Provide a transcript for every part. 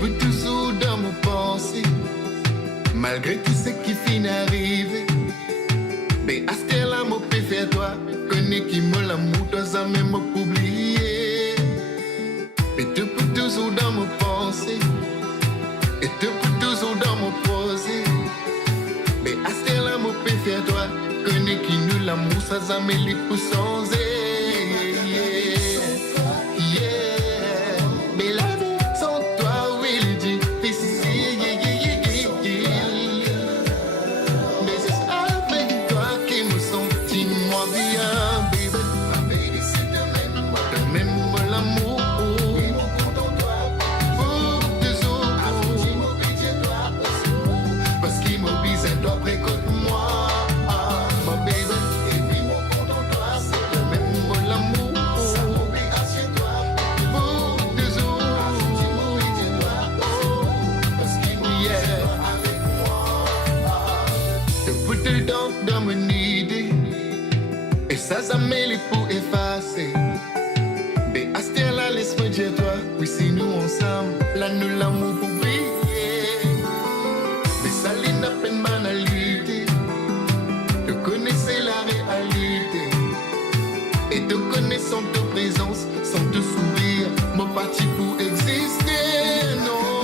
peux toujours dans mon pensée, malgré tout ce qui finit d'arriver. Mais à ce là, mon peut faire toi, connais qui me l'amour, toi, ça même oublier. Mais tu peux toujours dans mon pensée, et tu peux toujours dans mon posé. Mais à ce là, mon peut faire toi, connais qui nous l'amour, ça, ça me les pousse sans dans mon idée. Et ça mêle pour effacer. Mais à ce là, laisse-moi dire toi, oui, si nous ensemble, là nous l'amour pour briller. Mais ça n'a pas de banalité. De connaître la réalité. Et de connaître ta présence, sans te sourire, mon parti pour exister, non.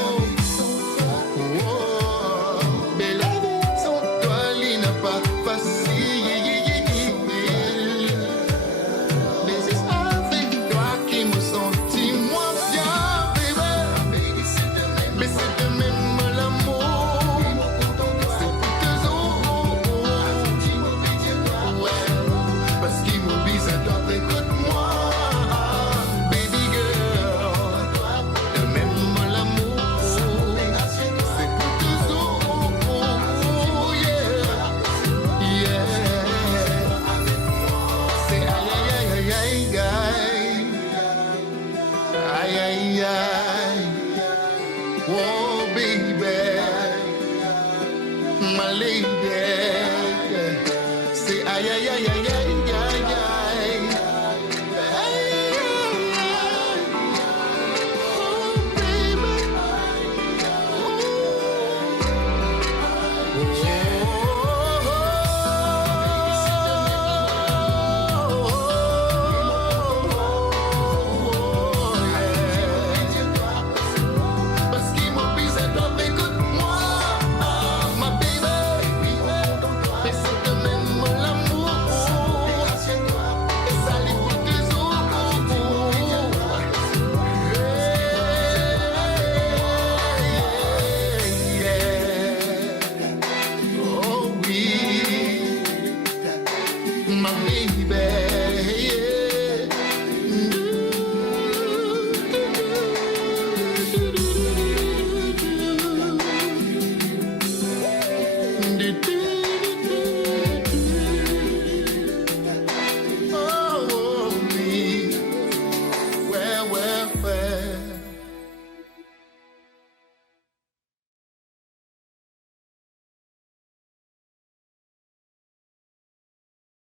Oh baby, my lady, say aïe aïe aïe.